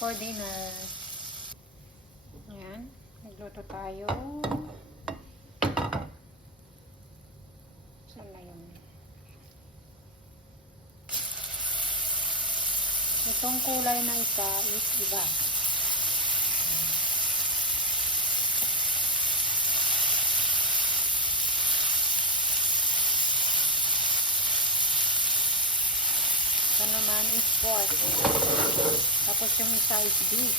for dinner. Ayan, nagluto tayo. Saan na yun? Itong kulay na isa is iba. Ito naman is pork. Tapos yung isa is beef.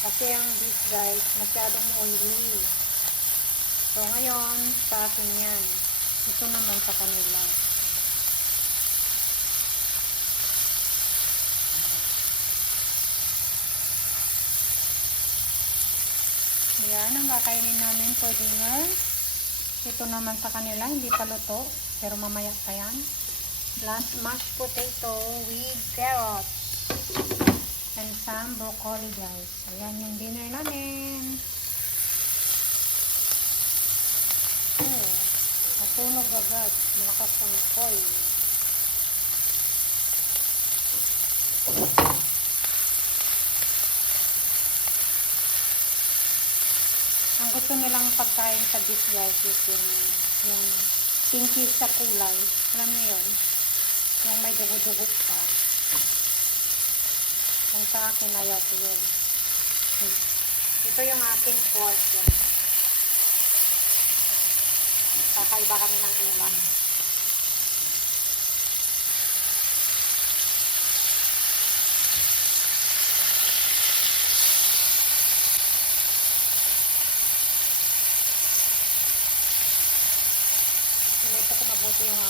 Kasi ang beef guys, masyadong oily. So ngayon, sa akin yan. Ito naman sa kanila. Yan ang kakainin namin for dinner. Ito naman sa kanila, hindi pa luto. Pero mamaya pa yan. Plus mashed potato with carrots. And some broccoli guys. Ayan yung dinner namin. Oh, natunog agad. Malakas ang koy. Ang gusto nilang pagkain sa beef guys is yung pinky sa kulay. Alam niyo yun? Yung may dugo-dugo pa. Kung sa akin, ayaw ko yun. Ito yung aking pork yan. Kakaiba kami ng ulam. Ito ko mabuti yung